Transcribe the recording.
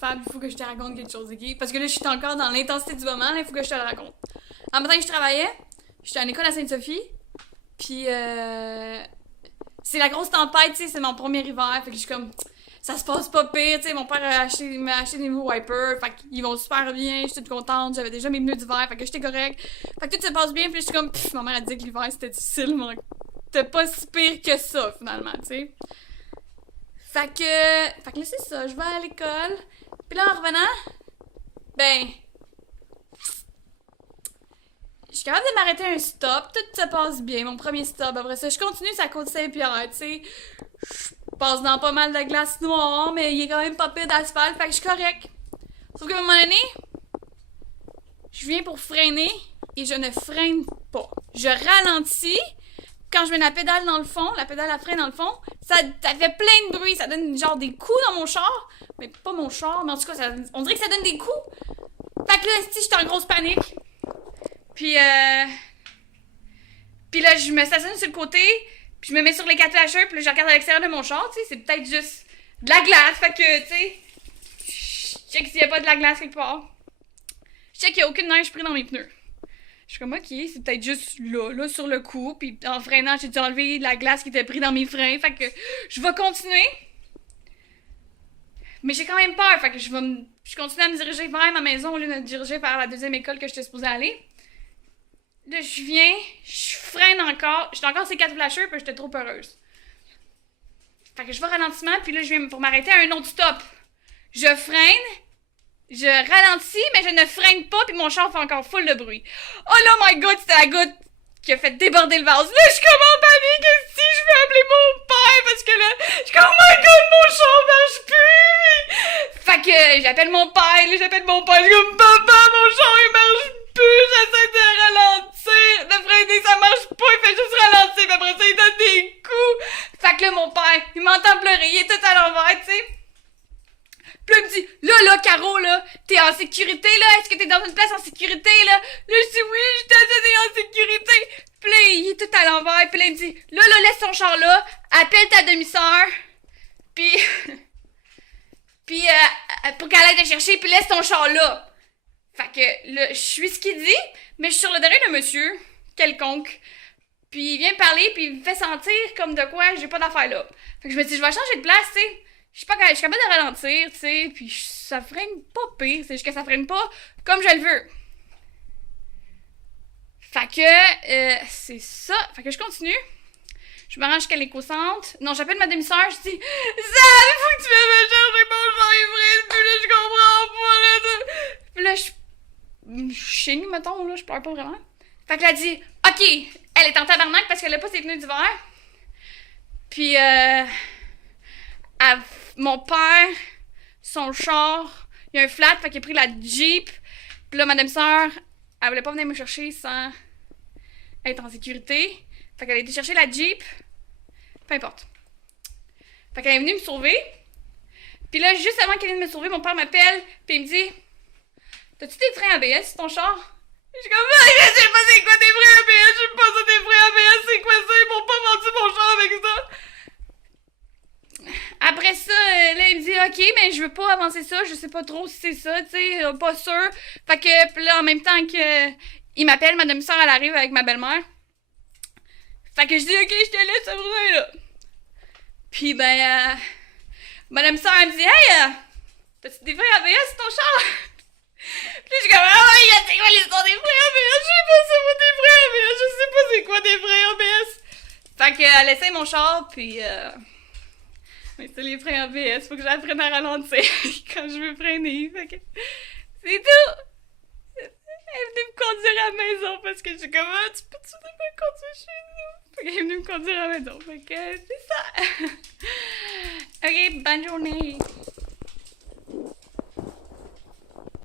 Fab, il faut que je te raconte quelque chose, ok? Parce que là, je suis encore dans l'intensité du moment, là, il faut que je te le raconte. En matin, je travaillais, j'étais à l'école à Sainte-Sophie, puis c'est la grosse tempête, tu sais, c'est mon premier hiver, fait que je suis comme, ça se passe pas pire, tu sais, mon père m'a acheté des nouveaux wipers, fait qu'ils vont super bien, je suis toute contente, j'avais déjà mes pneus d'hiver, fait que j'étais correct, fait que tout se passe bien, puis je suis comme, pff, ma mère a dit que l'hiver c'était difficile, mais c'était pas si pire que ça, finalement, tu sais. Fait que là, c'est ça, je vais à l'école, puis là, en revenant, ben, je suis capable de m'arrêter un stop, tout se passe bien, mon premier stop. Après ça, je continue sur la côte Saint-Pierre, tu sais. Je passe dans pas mal de glace noire, mais il est quand même pas pire d'asphalte, fait que je suis correct. Sauf qu'à un moment donné, je viens pour freiner et je ne freine pas. Je ralentis. Quand je mets la pédale dans le fond, la pédale à frein dans le fond, ça fait plein de bruit. Ça donne genre des coups dans mon char. Mais pas mon char, mais en tout cas, on dirait que ça donne des coups. Fait que là, si j'étais en grosse panique. Puis, puis là, je me stationne sur le côté, puis je me mets sur les 4 flashers, puis là, je regarde à l'extérieur de mon char, tu sais, c'est peut-être juste de la glace, fait que, tu sais, je check s'il y a pas de la glace quelque part. Je check qu'il y a aucune neige prise dans mes pneus. Je suis comme, ok, c'est peut-être juste là, sur le coup, puis en freinant, j'ai dû enlever la glace qui était prise dans mes freins, fait que je vais continuer. Mais j'ai quand même peur, fait que je continue à me diriger vers ma maison au lieu de me diriger vers la deuxième école que j'étais supposée aller. Là, je viens, je freine encore. J'étais encore ces 4 flashers, puis j'étais trop heureuse. Fait que je vais au ralentissement, puis là, je viens pour m'arrêter à un autre stop. Je freine, je ralentis, mais je ne freine pas, puis mon char fait encore full de bruit. Oh là, my god, c'était la goutte qui a fait déborder le vase. Là, je suis comme en panique, si je vais appeler mon père, parce que là, je suis comme, oh my god, mon char marche plus! Fait que j'appelle mon père, là, je suis comme, papa, mon char, il marche plus, j'essaie de ralentir, de freiner, ça marche pas, il fait juste ralentir, puis après ça, il donne des coups. Fait que là, mon père, il m'entend pleurer, il est tout à l'envers, tu sais. Puis là, il me dit, là, Caro, là, t'es en sécurité, là, est-ce que t'es dans une place en sécurité, là? Là, je dis, oui, je t'ai en sécurité. Puis là, il est tout à l'envers, puis là, il me dit, là, laisse ton char là, appelle ta demi-sœur, puis, puis, pour qu'elle aille te chercher, puis laisse ton char là. Fait que là, je suis ce qu'il dit, mais je suis sur le derrière d'un monsieur, quelconque. Puis il vient me parler, puis il me fait sentir comme de quoi j'ai pas d'affaires là. Fait que je me dis, je vais changer de place, tu sais. Je suis capable de ralentir, tu sais, puis ça freine pas pire, c'est juste que ça freine pas comme je le veux. Fait que, c'est ça. Fait que je continue. Je me rends jusqu'à l'éco-centre. Non, j'appelle ma demi-sœur, je dis, Sam, il faut que tu viennes me chercher mon char hybride, puis là, je comprends pas, là. Puis là, je chigne, mettons, là, je pleure pas vraiment. Fait que là, elle dit, ok, elle est en tabarnak parce qu'elle a pas ses pneus d'hiver. Puis, mon père, son char, il y a un flat, fait qu'il a pris la Jeep. Puis là, ma demi-sœur, elle voulait pas venir me chercher sans être en sécurité. Fait qu'elle a été chercher la Jeep. Peu importe. Fait qu'elle est venue me sauver. Puis là, juste avant qu'elle vienne me sauver, mon père m'appelle, puis il me dit, t'as-tu des freins ABS sur ton char? Je suis comme, je sais pas c'est quoi des freins ABS, je sais pas ça des freins ABS, c'est quoi ça? Ils m'ont pas vendu mon char avec ça. Après ça, là, il me dit, ok, mais je veux pas avancer ça, je sais pas trop si c'est ça, tu sais, pas sûr. Fait que, pis là, en même temps que il m'appelle, ma demi-sœur, elle arrive avec ma belle-mère. Fait que je dis, ok, je te laisse, ça vous là. Puis, ben, ma demi-sœur, elle me dit, hey, t'as-tu des freins ABS sur ton char? Puis je suis comme, ah ouais, c'est quoi l'histoire des freins ABS? Je sais pas c'est quoi des freins ABS, je sais pas c'est quoi des freins ABS. Fait qu'elle essaie mon char, puis mais c'est les freins ABS, faut que j'apprenne à ralentir quand je veux freiner, fait que c'est tout. Elle est venue me conduire à la maison parce que je suis comme, ah, tu peux-tu me conduire chez nous? Fait qu'elle est venue me conduire à la maison, fait que c'est ça. Ok, bonne journée.